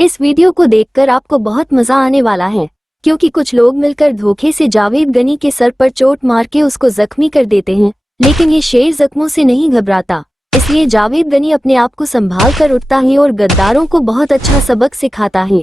इस वीडियो को देखकर आपको बहुत मजा आने वाला है, क्योंकि कुछ लोग मिलकर धोखे से जावेद गनी के सर पर चोट मार के उसको जख्मी कर देते हैं। लेकिन ये शेर जख्मों से नहीं घबराता, इसलिए जावेद गनी अपने आप को संभाल कर उठता है और गद्दारों को बहुत अच्छा सबक सिखाता है।